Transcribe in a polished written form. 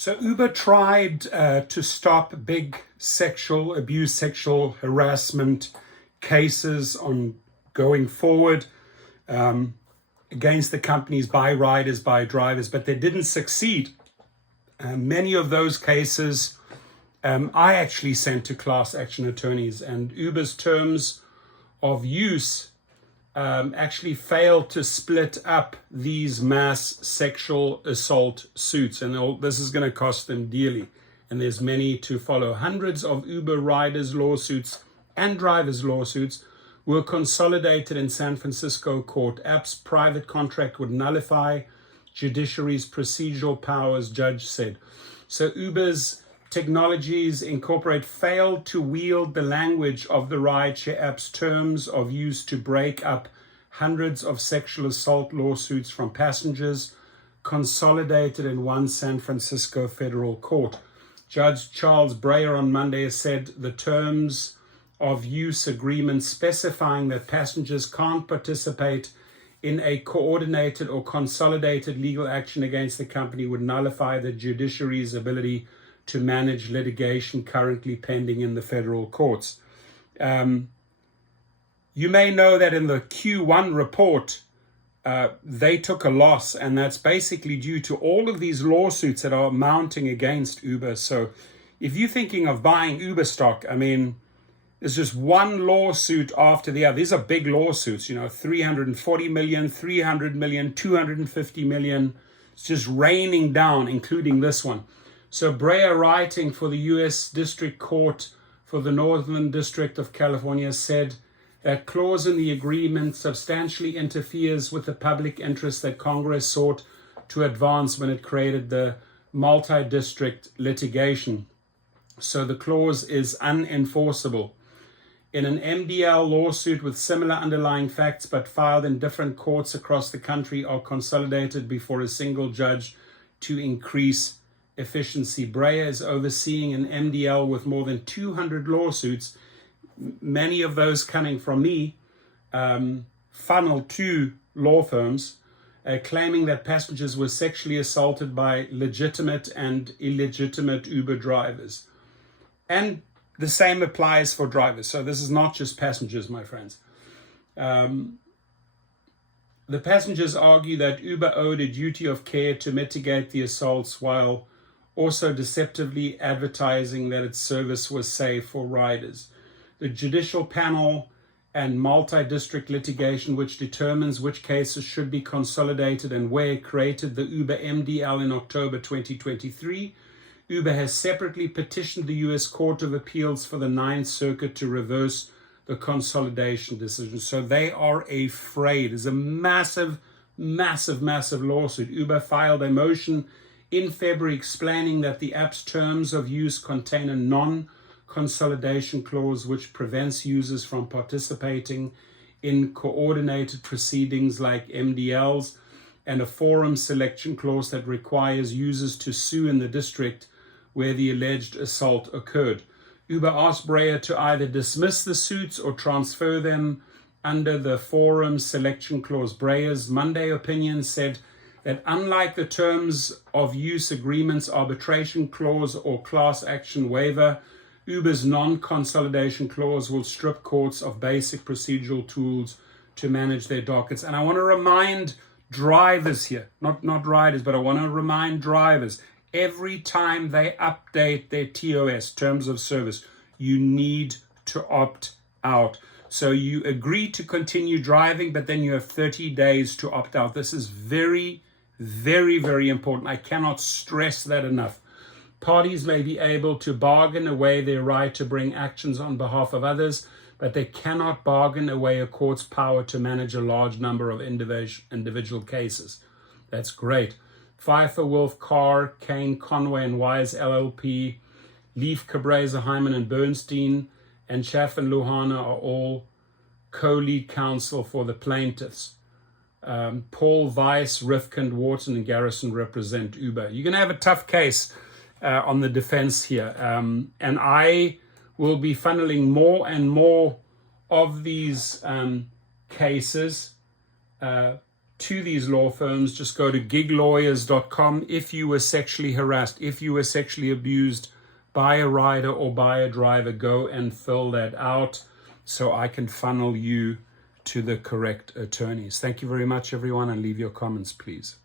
So Uber tried to stop big sexual abuse, sexual harassment cases on going forward against the companies by riders, by drivers, but they didn't succeed. Many of those cases I actually sent to class action attorneys, and Uber's terms of use actually failed to split up these mass sexual assault suits, and this is going to cost them dearly, and there's many to follow. Hundreds of Uber riders lawsuits and drivers lawsuits were consolidated in San Francisco court. App's private contract would nullify judiciary's procedural powers, judge said. So Uber's Technologies Incorporated failed to wield the language of the Rideshare app's terms of use to break up hundreds of sexual assault lawsuits from passengers, consolidated in one San Francisco federal court. Judge Charles Breyer on Monday said the terms of use agreement specifying that passengers can't participate in a coordinated or consolidated legal action against the company would nullify the judiciary's ability to manage litigation currently pending in the federal courts. You may know that in the Q1 report, they took a loss, and that's basically due to all of these lawsuits that are mounting against Uber. So if you're thinking of buying Uber stock, I mean, there's just one lawsuit after the other. These are big lawsuits, 340 million, 300 million, 250 million. It's just raining down, including this one. So Breyer, writing for the U.S. District Court for the Northern District of California, said that clause in the agreement substantially interferes with the public interest that Congress sought to advance when it created the multi-district litigation. So the clause is unenforceable. In an MDL lawsuit with similar underlying facts but filed in different courts across the country are consolidated before a single judge to increase efficiency. Breyer is overseeing an MDL with more than 200 lawsuits, many of those coming from me, funneled to law firms, claiming that passengers were sexually assaulted by legitimate and illegitimate Uber drivers. And the same applies for drivers. So this is not just passengers, my friends. The passengers argue that Uber owed a duty of care to mitigate the assaults while also deceptively advertising that its service was safe for riders. The judicial panel and multi-district litigation, which determines which cases should be consolidated and where, created the Uber MDL in October 2023. Uber has separately petitioned the U.S. Court of Appeals for the Ninth Circuit to reverse the consolidation decision. So they are afraid. It's a massive, massive, massive lawsuit. Uber filed a motion in February explaining that the app's terms of use contain a non-consolidation clause which prevents users from participating in coordinated proceedings like MDLs, and a forum selection clause that requires users to sue in the district where the alleged assault occurred. Uber asked Breyer to either dismiss the suits or transfer them under the forum selection clause. Breyer's Monday opinion said that unlike the terms of use agreement's arbitration clause or class action waiver, Uber's non-consolidation clause will strip courts of basic procedural tools to manage their dockets. And I want to remind drivers here, not riders, but I want to remind drivers, every time they update their TOS, terms of service, you need to opt out. So you agree to continue driving, but then you have 30 days to opt out. This is very, very, very important. I cannot stress that enough. Parties may be able to bargain away their right to bring actions on behalf of others, but they cannot bargain away a court's power to manage a large number of individual cases. That's great. Pfeiffer, Wolf, Carr, Kane, Conway, and Wise LLP, Leaf, Cabreza, Hyman, and Bernstein, and Schaff and Luhana are all co-lead counsel for the plaintiffs. Paul, Weiss, Rifkind, Wharton, and Garrison represent Uber. You're going to have a tough case on the defense here. And I will be funneling more and more of these cases to these law firms, just go to giglawyers.com. If you were sexually harassed, if you were sexually abused by a rider or by a driver, go and fill that out so I can funnel you to the correct attorneys. Thank you very much, everyone, and leave your comments, please.